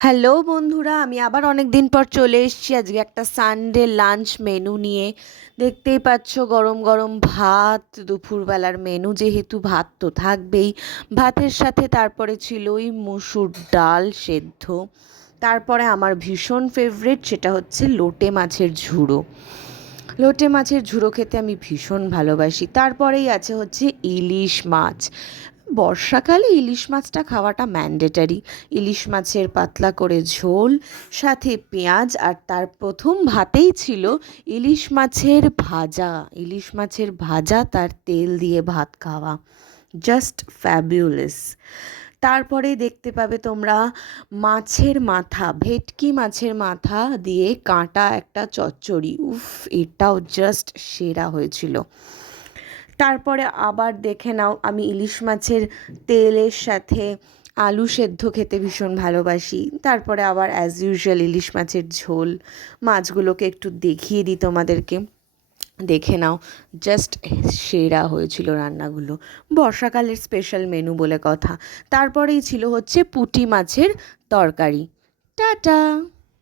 Hello বন্ধুরা, আমি আবার অনেক দিন পর চলে এসেছি আজকে একটা সানডে লাঞ্চ মেনু নিয়ে। দেখতেই পাচ্ছ গরম গরম ভাত, দুপুরবেলার মেনু যেহেতু ভাত তো থাকবেই। ভাতের সাথে তারপরে ছিল ওই মুসুর ডাল সেদ্ধ। তারপরে আমার ভীষণ ফেভারিট, সেটা হচ্ছে লোটে মাছের ঝুড়ো। লোটে মাছের ঝুড়ো খেতে আমি ভীষণ ভালোবাসি। তারপরেই আছে হচ্ছে ইলিশ মাছ। বর্ষাকালে ইলিশ মাছটা খাওয়াটা ম্যান্ডেটারি। ইলিশ মাছের পাতলা করে ঝোল, সাথে পেঁয়াজ, আর তার প্রথম ভাতেই ছিল ইলিশ মাছের ভাজা। ইলিশ মাছের ভাজা, তার তেল দিয়ে ভাত খাওয়া, জাস্ট ফ্যাবিউলাস। তারপরে দেখতে পাবে তোমরা মাছের মাথা, ভেটকি মাছের মাথা দিয়ে কাঁটা একটা চচ্চড়ি। উফ, এটাও জাস্ট সেরা হয়েছিল। তারপরে আবার দেখে নাও, আমি ইলিশ মাছের তেলের সাথে আলু সেদ্ধ খেতে ভীষণ ভালোবাসি। তারপরে আবার অ্যাজ ইউজুয়াল ইলিশ মাছের ঝোল। মাছগুলোকে একটু দেখিয়ে দিই তোমাদেরকে, দেখে নাও, জাস্ট সেরা হয়েছিল রান্নাগুলো। বর্ষাকালের স্পেশাল মেনু বলে কথা। তারপরেই ছিল হচ্ছে পুঁটি মাছের তরকারি। টাটা।